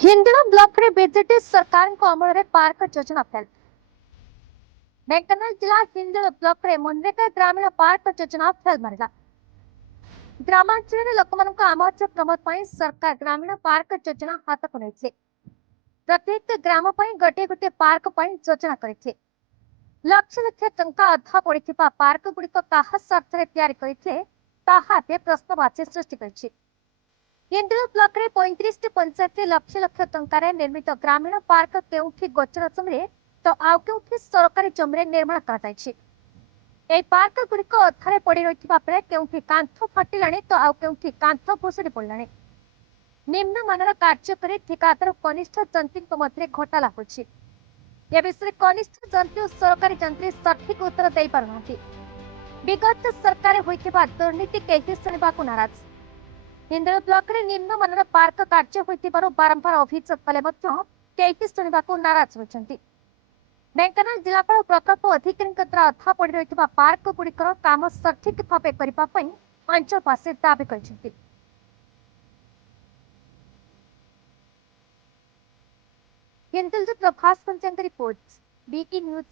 हिंदुआ block रे BJD सरकार को अमल रे पार्क योजना फेल। ढेंकानाल जिला हिंदुआ ब्लॉक रे मनरेगा ग्रामीण पार्क योजना फेल मारला। ग्रामांचल रे लोकमानक आमोच प्रमोद पई सरकार ग्रामीण पार्क योजना हाथ को नैछे। प्रत्येक ग्राम पई गटे गटे पार्क पई योजना करिछे। लक्ष लक्ष टंका अधा पड़िथिबा पार्क गुड़िक काहा स्वार्थरे तैयारी करिछे ताहा बे प्रश्नवाची सृष्टि करिछे। हिंदुआ ब्लॉक रे 35 पंचायत लक्ष लक्ष टंकार निर्मित ग्रामीण पार्क केउठी गोचर जमीरे तो आउ केउठी सरकारी जमीरे निर्माण कराଯାଇଛି। এই ପାର୍କ ଗୁଡ଼ିକ ଅଧାରେ ପଡ଼ି ରହିଥିବା ବେଳେ କେଉଁଠି କାନ୍ଥ ଫାଟିଲାଣି ତ ଆଉ କେଉଁଠି କାନ୍ଥ ଭୁଷୁଡ଼ି ପଡ଼ିଲାଣି। ନିମ୍ନମାନର କାର୍ଯ୍ୟ କରି ଠିକାଦାର କନିଷ୍ଠ ଯନ୍ତ୍ରୀଙ୍କ ମଧ୍ୟରେ ଘୋଟାଲା ହୋଇଛି। ଏ ବିଷୟରେ କନିଷ୍ଠ ଯନ୍ତ୍ରୀ ଓ ସରକାରୀ ଯନ୍ତ୍ରୀ ସଠିକ୍ ଉତ୍ତର ଦେଇପାରୁନାହାନ୍ତି। ବିଗତ ସରକାର ହୋଇଥିବା ଦୁର୍ନୀତି କେହି ଶୁଣିବାକୁ ନାରାଜ। हिंदुआ ब्लॉक रे निम्नମାନର ପାର୍କ କାର୍ଯ୍ୟ ହୋଇଥିବାରୁ ବାରମ୍ବାର ଅଭିଯୋଗ କଲେ ମଧ୍ୟ କେହି ଶୁଣିବାକୁ ନାରାଜ ହୋଇଛନ୍ତି। ढेंकानाल जिलापाल प्रकल्प अधिकारी द्वारा अधा पड़ रही पार्क गुड़िकर काम सठिक भाव करने अंचलवासी दावी कर Prabhas panchayat report BT news.